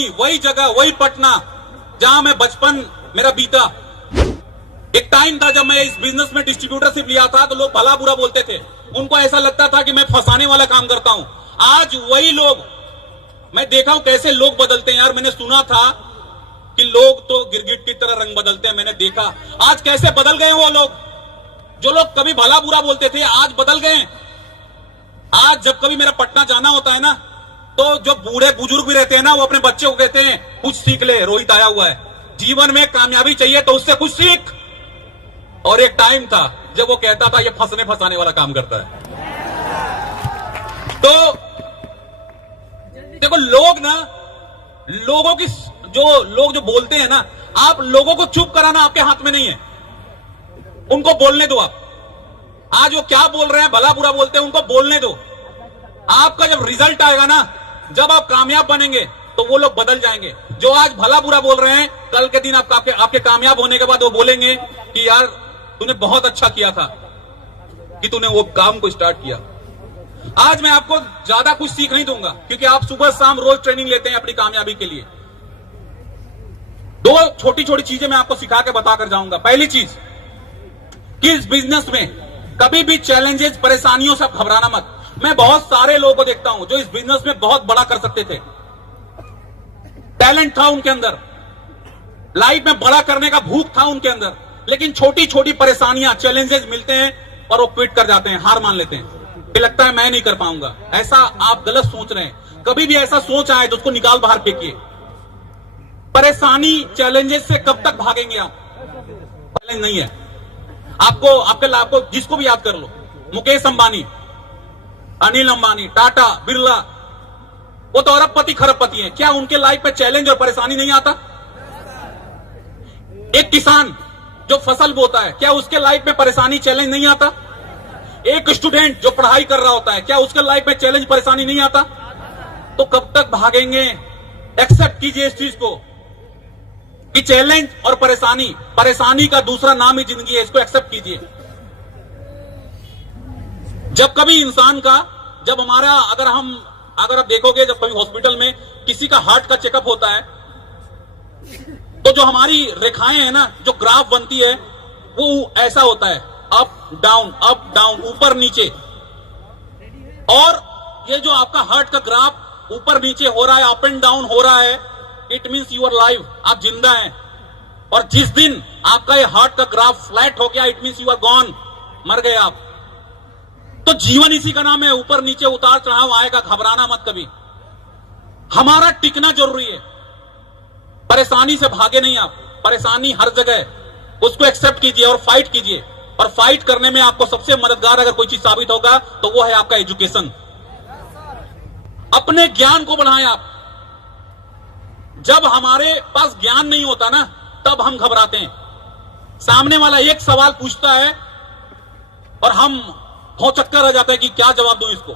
Colony, वही जगह, वही पटना जहां मैं बचपन मेरा बीता। एक टाइम था जब मैं इस बिजनेस में डिस्ट्रीब्यूटरशिप लिया था तो लोग भला बुरा बोलते थे, उनको ऐसा लगता था कि मैं फंसाने वाला काम करता हूं। आज वही लोग, मैं देखा हूं कैसे लोग बदलते हैं यार। मैंने सुना था कि लोग तो गिरगिट की तरह रंग बदलते हैं, मैंने देखा आज कैसे बदल गए वो लोग। जो लोग कभी भला बुरा बोलते थे आज बदल गए। आज जब कभी मेरा पटना जाना होता है ना, तो जो बूढ़े बुजुर्ग भी रहते हैं ना, वो अपने बच्चे को कहते हैं कुछ सीख ले, रोहित आया हुआ है, जीवन में कामयाबी चाहिए तो उससे कुछ सीख। और एक टाइम था जब वो कहता था ये फंसने फंसाने वाला काम करता है। तो देखो लोग ना, लोगों की लोग जो बोलते हैं ना, आप लोगों को चुप कराना आपके हाथ में नहीं है, उनको बोलने दो। आप आज वो क्या बोल रहे हैं, भला बुरा बोलते हैं, उनको बोलने दो। आपका जब रिजल्ट आएगा ना, जब आप कामयाब बनेंगे तो वो लोग बदल जाएंगे। जो आज भला बुरा बोल रहे हैं, कल के दिन आपके कामयाब होने के बाद वो बोलेंगे कि यार तूने बहुत अच्छा किया था कि तूने वो काम को स्टार्ट किया। आज मैं आपको ज्यादा कुछ सीख नहीं दूंगा, क्योंकि आप सुबह शाम रोज ट्रेनिंग लेते हैं अपनी कामयाबी के लिए। दो छोटी छोटी चीजें मैं आपको सिखा के बताकर जाऊंगा। पहली चीज कि इस बिजनेस में कभी भी चैलेंजेस, परेशानियों से घबराना मत। मैं बहुत सारे लोगों को देखता हूं जो इस बिजनेस में बहुत बड़ा कर सकते थे, टैलेंट था उनके अंदर, लाइफ में बड़ा करने का भूख था उनके अंदर, लेकिन छोटी छोटी परेशानियां, चैलेंजेस मिलते हैं और वो क्विट कर जाते हैं, हार मान लेते हैं कि लगता है मैं नहीं कर पाऊंगा। ऐसा आप गलत सोच रहे हैं। कभी भी ऐसा सोच आए तो उसको निकाल बाहर फेंकिए। परेशानी, चैलेंजेस से कब तक भागेंगे आप? चैलेंज नहीं है आपको, आपको जिसको भी याद कर लो, मुकेश अंबानी, अनिल अंबानी, टाटा, बिरला, वो तो अरबपति खरबपति हैं। क्या उनके लाइफ में चैलेंज और परेशानी नहीं आता? एक किसान जो फसल बोता है, क्या उसके लाइफ में परेशानी, चैलेंज नहीं आता? एक स्टूडेंट जो पढ़ाई कर रहा होता है, क्या उसके लाइफ में चैलेंज, परेशानी नहीं आता? तो कब तक भागेंगे? एक्सेप्ट कीजिए इस चीज को कि चैलेंज और परेशानी का दूसरा नाम ही जिंदगी है। इसको एक्सेप्ट कीजिए। जब कभी इंसान का, जब हमारा, अगर आप देखोगे, जब कभी हॉस्पिटल में किसी का हार्ट का चेकअप होता है, तो जो हमारी रेखाएं हैं ना, जो ग्राफ बनती है, वो ऐसा होता है, अप डाउन, ऊपर नीचे। और ये जो आपका हार्ट का ग्राफ ऊपर नीचे हो रहा है, अप एंड डाउन हो रहा है, it means you are live, आप जिंदा हैं। और जिस दिन आपका ये हार्ट का ग्राफ फ्लैट हो गया, it means you are gone, मर गए आप। तो जीवन इसी का नाम है, ऊपर नीचे उतार चढ़ाव आएगा, घबराना मत कभी। हमारा टिकना जरूरी है, परेशानी से भागे नहीं आप। परेशानी हर जगह है, उसको एक्सेप्ट कीजिए और फाइट कीजिए। और फाइट करने में आपको सबसे मददगार अगर कोई चीज साबित होगा तो वो है आपका एजुकेशन। अपने ज्ञान को बढ़ाएं आप। जब हमारे पास ज्ञान नहीं होता ना, तब हम घबराते हैं। सामने वाला एक सवाल पूछता है और हम हो चक्कर रह जाते हैं कि क्या जवाब दूं इसको।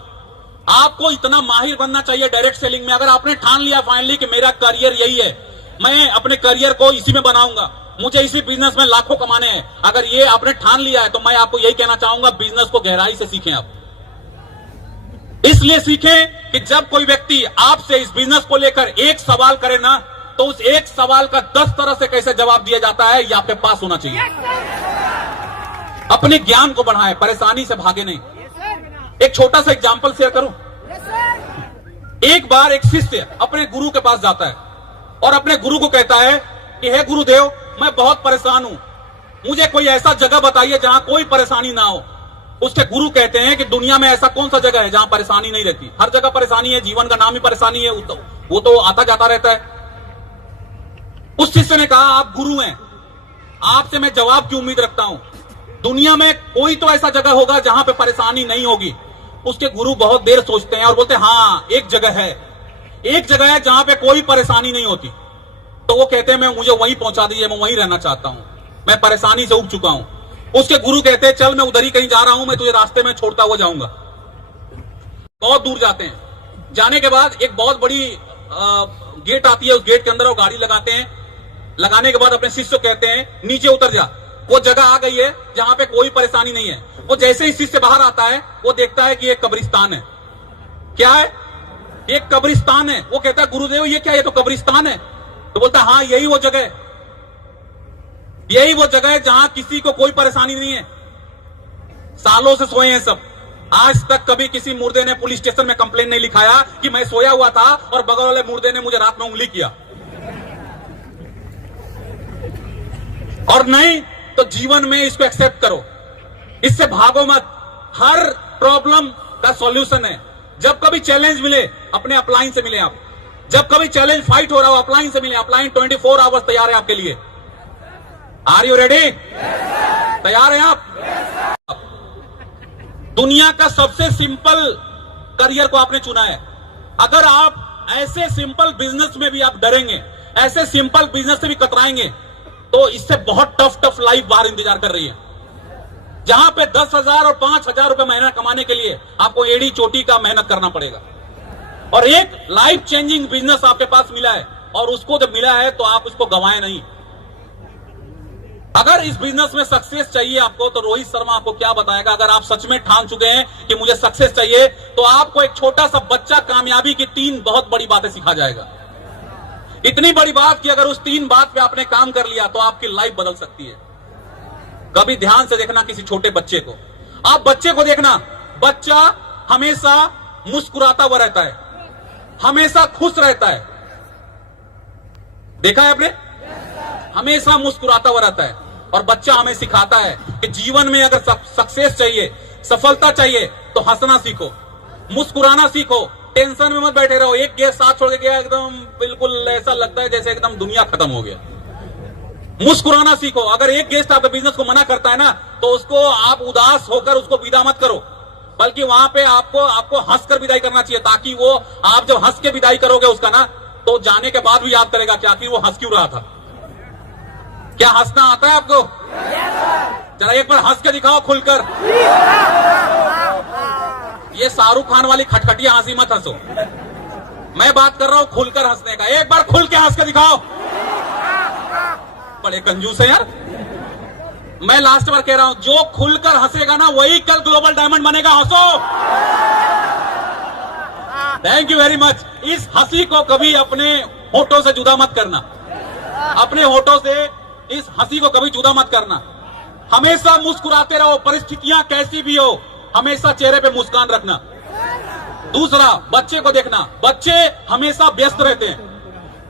आपको इतना माहिर बनना चाहिए डायरेक्ट सेलिंग में। अगर आपने ठान लिया फाइनली कि मेरा करियर यही है, मैं अपने करियर को इसी में बनाऊंगा, मुझे इसी बिजनेस में लाखों कमाने हैं, अगर ये आपने ठान लिया है, तो मैं आपको यही कहना चाहूंगा, बिजनेस को गहराई से सीखें आप। इसलिए सीखें कि जब कोई व्यक्ति आपसे इस बिजनेस को लेकर एक सवाल करे ना, तो उस एक सवाल का 10 तरह से कैसे जवाब दिया जाता है, ये आपके पास होना चाहिए। अपने ज्ञान को बढ़ाएं, परेशानी से भागे नहीं। एक छोटा सा एग्जांपल शेयर करूं। एक बार एक शिष्य अपने गुरु के पास जाता है और अपने गुरु को कहता है कि हे गुरुदेव, मैं बहुत परेशान हूं, मुझे कोई ऐसा जगह बताइए जहां कोई परेशानी ना हो। उसके गुरु कहते हैं कि दुनिया में ऐसा कौन सा जगह है जहां परेशानी नहीं रहती? हर जगह परेशानी है, जीवन का नाम ही परेशानी है, वो तो आता जाता रहता है। उस शिष्य ने कहा, आप गुरु हैं, आपसे मैं जवाब की उम्मीद रखता हूं। दुनिया में कोई तो ऐसा जगह होगा जहां पे परेशानी नहीं होगी। उसके गुरु बहुत देर सोचते हैं और बोलते हैं, हाँ एक जगह है जहां पे कोई परेशानी नहीं होती। तो वो कहते हैं, मैं मुझे वहीं पहुंचा दीजिए, मैं वहीं रहना चाहता हूं, मैं परेशानी से उब चुका हूं। उसके गुरु कहते हैं, चल मैं उधर ही कहीं जा रहा हूं, मैं तुझे रास्ते में छोड़ता हुआ जाऊंगा। बहुत दूर जाते हैं। जाने के बाद एक बहुत बड़ी गेट आती है, उस गेट के अंदर वो गाड़ी लगाते हैं। लगाने के बाद अपने शिष्य को कहते हैं, नीचे उतर जा। वो जगह आ गई है जहां पे कोई परेशानी नहीं है। वो जैसे ही शिष्य बाहर आता है, वो देखता है कि एक कब्रिस्तान है। क्या है? एक कब्रिस्तान है। वो कहता है गुरुदेव ये क्या, ये तो कब्रिस्तान है। तो बोलता हाँ यही वो जगह है, यही वो जगह है जहां किसी को कोई परेशानी नहीं है। सालों से सोए हैं सब। आज तक कभी किसी मुर्दे ने पुलिस स्टेशन में कंप्लेन नहीं लिखाया कि मैं सोया हुआ था और बगल वाले मुर्दे ने मुझे रात में उंगली किया। और नहीं तो जीवन में इसको एक्सेप्ट करो, इससे भागो मत। हर प्रॉब्लम का सॉल्यूशन है। जब कभी चैलेंज मिले अपने अपलाइन से मिले आप। जब कभी चैलेंज फाइट हो रहा हो अपलाइन से मिले। अपलाइन 24 आवर्स तैयार है आपके लिए। Are you ready? तैयार हैं आप? दुनिया का सबसे सिंपल करियर को आपने चुना है। अगर आप ऐसे सिंपल बिजनेस में भी आप डरेंगे, ऐसे सिंपल बिजनेस से भी कतराएंगे, तो इससे बहुत टफ लाइफ बाहर इंतजार कर रही है, जहां पे 10,000 और 5,000 रुपए महीना कमाने के लिए आपको एड़ी चोटी का मेहनत करना पड़ेगा। और एक लाइफ चेंजिंग बिजनेस आपके पास मिला है, और उसको जब मिला है तो आप उसको गंवाए नहीं। अगर इस बिजनेस में सक्सेस चाहिए आपको, तो रोहित शर्मा आपको क्या बताएगा। अगर आप सच में ठान चुके हैं कि मुझे सक्सेस चाहिए, तो आपको एक छोटा सा बच्चा कामयाबी की 3 बहुत बड़ी बातें सिखा जाएगा। इतनी बड़ी बात कि अगर उस 3 बात पे आपने काम कर लिया तो आपकी लाइफ बदल सकती है। कभी ध्यान से देखना किसी छोटे बच्चे को। आप बच्चे को देखना, बच्चा हमेशा मुस्कुराता हुआ रहता है, हमेशा खुश रहता है। देखा है आपने? हमेशा मुस्कुराता हुआ रहता है। और बच्चा हमें सिखाता है कि जीवन में अगर सक्सेस चाहिए, सफलता चाहिए, तो हंसना सीखो, मुस्कुराना सीखो, टेंशन में मत बैठे रहो। एक गेस्ट साथ छोड़ के गया, एकदम बिल्कुल ऐसा लगता है जैसे एकदम दुनिया खत्म हो गया। मुस्कुराना सीखो। अगर एक गेस्ट आपके बिजनेस को मना करता है ना, तो उसको आप उदास होकर उसको विदा मत करो, बल्कि वहां पे आपको हंसकर विदाई करना चाहिए, ताकि वो आप जब हंस के विदाई करोगे उसका ना, तो जाने के बाद भी याद करेगा कि आखिर वो हंस क्यों रहा था। क्या हंसना आता है आपको? जरा एक बार हंस के दिखाओ खुलकर। ये शाहरुख खान वाली खटखटिया हंसी मत हंसो। मैं बात कर रहा हूं खुलकर हंसने का। एक बार खुल के हंस के दिखाओ। बड़े कंजूस है यार। मैं लास्ट बार कह रहा हूं, जो खुलकर हंसेगा ना वही कल ग्लोबल डायमंड बनेगा। हंसो। Thank you very much. इस हंसी को कभी अपने होठों से जुदा मत करना। अपने होठों से इस हंसी को कभी जुदा मत करना। हमेशा मुस्कुराते रहो, परिस्थितियां कैसी भी हो, हमेशा चेहरे पे मुस्कान रखना। दूसरा, बच्चे को देखना। बच्चे हमेशा व्यस्त रहते हैं,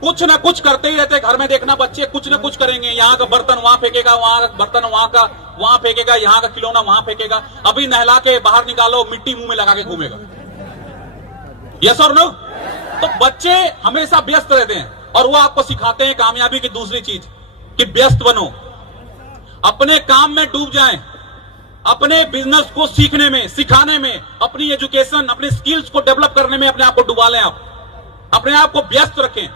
कुछ ना कुछ करते ही रहते हैं। घर में देखना, बच्चे कुछ ना कुछ करेंगे। यहाँ का बर्तन वहां फेंकेगा, वहां का बर्तन वहां फेंकेगा, यहाँ का खिलौना वहां फेंकेगा। अभी नहला के बाहर निकालो, मिट्टी मुंह में लगा के घूमेगा। यस और नो? तो बच्चे हमेशा व्यस्त रहते हैं, और वो आपको सिखाते हैं कामयाबी की दूसरी चीज, कि व्यस्त बनो, अपने काम में डूब जाएं, अपने बिजनेस को सीखने में, सिखाने में, अपनी एजुकेशन, अपने स्किल्स को डेवलप करने में अपने आप को डुबा लें। आप अपने आप को व्यस्त रखें,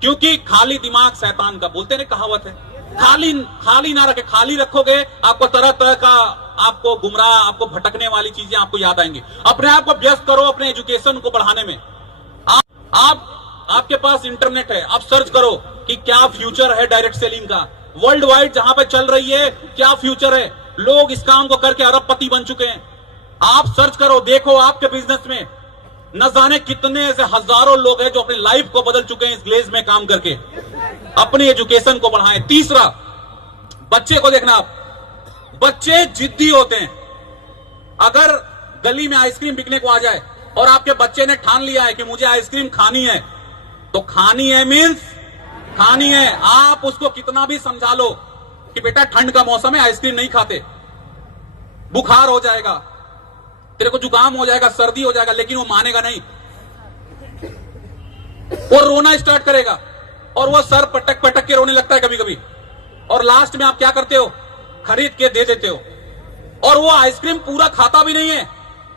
क्योंकि खाली दिमाग शैतान का, बोलते हैं कहावत है। खाली ना रखे। खाली रखोगे आपको तरह तरह का, आपको गुमराह, आपको भटकने वाली चीजें आपको याद आएंगी। अपने आप को व्यस्त करो अपने एजुकेशन को बढ़ाने में। आपके पास इंटरनेट है, आप सर्च करो कि क्या फ्यूचर है डायरेक्ट सेलिंग का। वर्ल्ड वाइड जहां पे चल रही है, क्या फ्यूचर है। लोग इस काम को करके अरबपति बन चुके हैं। आप सर्च करो, देखो आपके बिजनेस में न जाने कितने ऐसे हजारों लोग हैं जो अपनी लाइफ को बदल चुके हैं इस ग्लेज में काम करके। अपनी एजुकेशन को बढ़ाएं। तीसरा, बच्चे को देखना। आप बच्चे जिद्दी होते हैं। अगर गली में आइसक्रीम बिकने को आ जाए और आपके बच्चे ने ठान लिया है कि मुझे आइसक्रीम खानी है, तो खानी है मीन्स खानी है। आप उसको कितना भी समझा लो कि बेटा ठंड का मौसम है, आइसक्रीम नहीं खाते, बुखार हो जाएगा, तेरे को जुकाम हो जाएगा, सर्दी हो जाएगा, लेकिन वो मानेगा नहीं। वो रोना स्टार्ट करेगा, और वो सर पटक पटक के रोने लगता है कभी कभी। और लास्ट में आप क्या करते हो? खरीद के दे देते हो। और वो आइसक्रीम पूरा खाता भी नहीं है,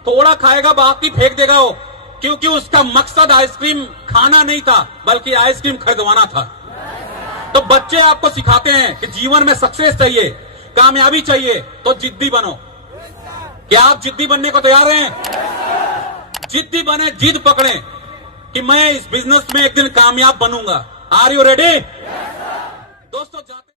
थोड़ा खाएगा, बाकी फेंक देगा वो, क्योंकि उसका मकसद आइसक्रीम खाना नहीं था, बल्कि आइसक्रीम खरीदवाना था। तो बच्चे आपको सिखाते हैं कि जीवन में सक्सेस चाहिए, कामयाबी चाहिए, तो जिद्दी बनो। क्या आप जिद्दी बनने को तैयार हैं? जिद्दी बने, जिद पकड़े कि मैं इस बिजनेस में एक दिन कामयाब बनूंगा। Are you ready? दोस्तों,